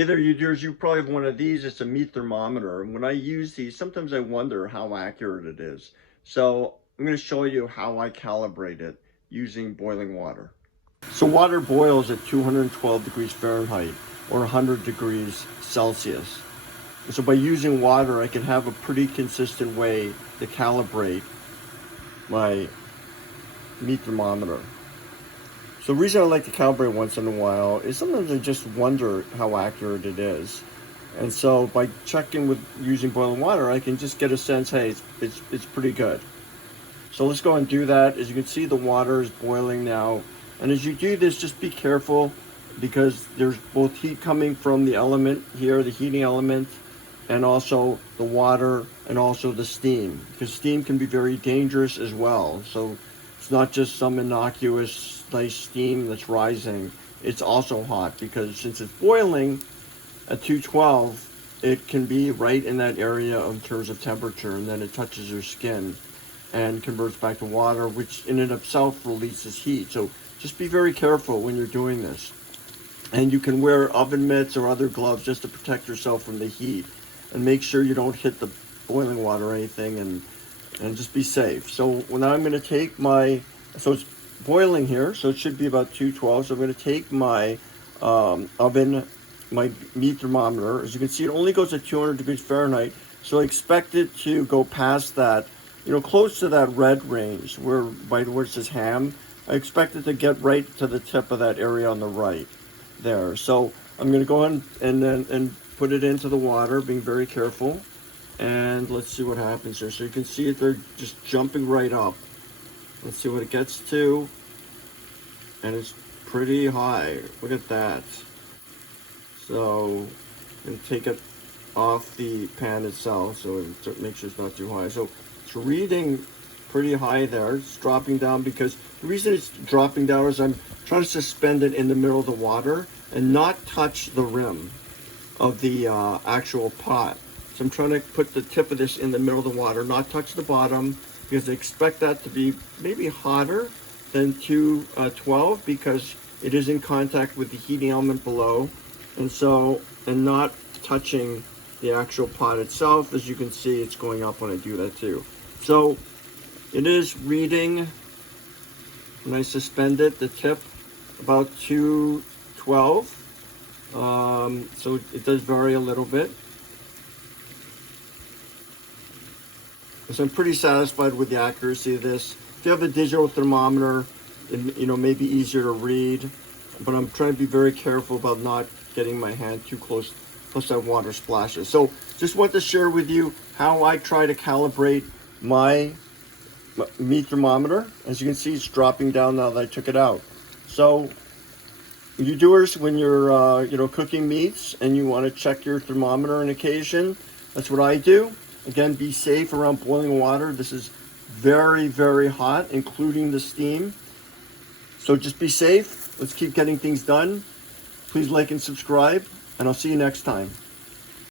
Hey there, you dears. You probably have one of these. It's a meat thermometer. And when I use these, sometimes I wonder how accurate it is. So I'm going to show you how I calibrate it using boiling water. So water boils at 212 degrees Fahrenheit or 100 degrees Celsius. And so by using water, I can have a pretty consistent way to calibrate my meat thermometer. So the reason I like to calibrate once in a while is sometimes I just wonder how accurate it is. And so by checking with using boiling water, I can just get a sense, hey, it's pretty good. So let's go and do that. As you can see, the water is boiling now. And as you do this, just be careful because there's both heat coming from the element here, the heating element, and also the water and also the steam, because steam can be very dangerous as well. So it's not just some innocuous nice steam that's rising. It's also hot because since it's boiling at 212, it can be right in that area in terms of temperature, and then it touches your skin and converts back to water, which in and of itself releases heat. So just be very careful when you're doing this. And you can wear oven mitts or other gloves just to protect yourself from the heat, and make sure you don't hit the boiling water or anything, and just be safe. So now I'm going to take my, so it's boiling here, so it should be about 212. So I'm going to take my oven, my meat thermometer. As you can see, it only goes at 200 degrees Fahrenheit. So I expect it to go past that, close to that red range where it says ham. I expect it to get right to the tip of that area on the right there. So I'm going to go ahead and put it into the water, being very careful. And let's see what happens here. So you can see it, they're just jumping right up. Let's see what it gets to. And it's pretty high. Look at that. So, and take it off the pan itself so it makes sure it's not too high. So it's reading pretty high there. It's dropping down because the reason it's dropping down is I'm trying to suspend it in the middle of the water and not touch the rim of the actual pot. So I'm trying to put the tip of this in the middle of the water, not touch the bottom, because I expect that to be maybe hotter than 212 because it is in contact with the heating element below, and not touching the actual pot itself. As you can see, it's going up when I do that too. So it is reading, when I suspend it, the tip about 212. So it does vary a little bit. So I'm pretty satisfied with the accuracy of this. If you have a digital thermometer, it may be easier to read, but I'm trying to be very careful about not getting my hand too close, plus that water splashes. So just want to share with you how I try to calibrate my meat thermometer. As you can see, it's dropping down now that I took it out. So you doers, when you're cooking meats and you want to check your thermometer on occasion, that's what I do. Again, be safe around boiling water. This is very, very hot, including the steam. So just be safe. Let's keep getting things done. Please like and subscribe, and I'll see you next time.